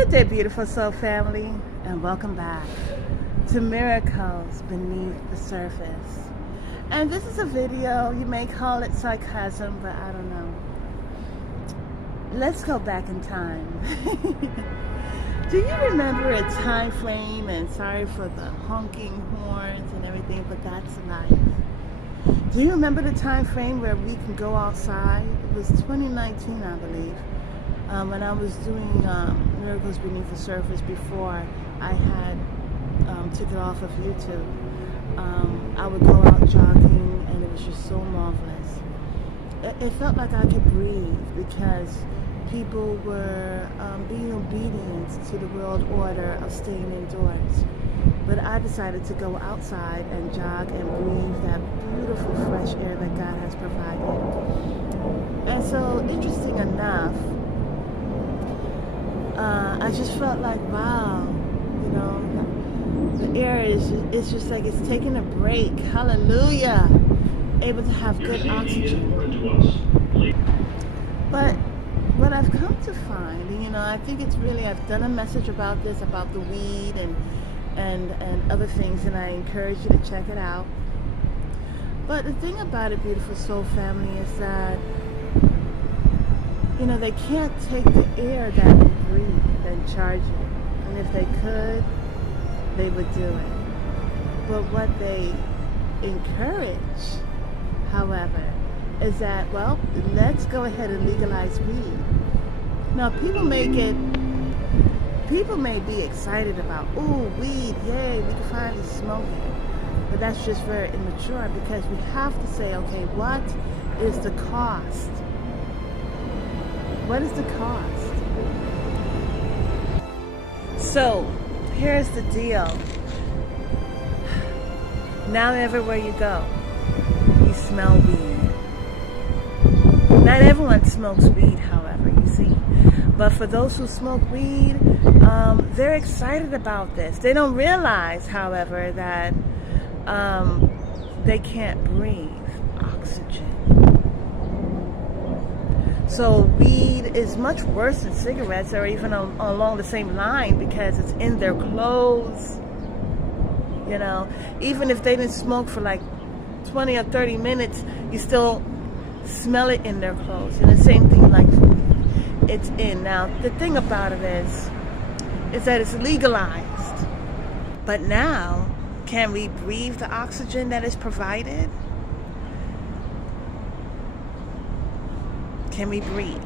Good day, beautiful soul family, and welcome back to Miracles Beneath the Surface. And this is a video, you may call it sarcasm, but I don't know. Let's go back in time. Do you remember a time frame, and sorry for the honking horns and everything, but that's life. Do you remember the time frame where we can go outside? It was 2019, I believe. When I was doing Miracles Beneath the Surface before I had took it off of YouTube, I would go out jogging and it was just so marvelous. It felt like I could breathe because people were being obedient to the world order of staying indoors. But I decided to go outside and jog and breathe that beautiful fresh air that God has provided. And so, interesting enough, I just felt like, wow, you know, the air is just like it's taking a break. Hallelujah. Able to have good oxygen. But what I've come to find, and, you know, I think it's really, I've done a message about this, about the weed and other things, and I encourage you to check it out. But the thing about it, beautiful soul family, is that, you know, they can't take the air that we breathe and charge it. And if they could, they would do it. But what they encourage, however, is that, well, let's go ahead and legalize weed. Now, people may be excited about, ooh, weed, yay, we can finally smoke it. But that's just very immature, because we have to say, okay, what is the cost? What is the cost? So, here's the deal. Now everywhere you go, you smell weed. Not everyone smokes weed, however, you see. But for those who smoke weed, they're excited about this. They don't realize, however, that they can't breathe oxygen. So weed is much worse than cigarettes, or even along the same line, because it's in their clothes. You know, even if they didn't smoke for like 20 or 30 minutes, you still smell it in their clothes. And the same thing, like, it's in. Now, the thing about it is that it's legalized. But now, can we breathe the oxygen that is provided? Can we breathe?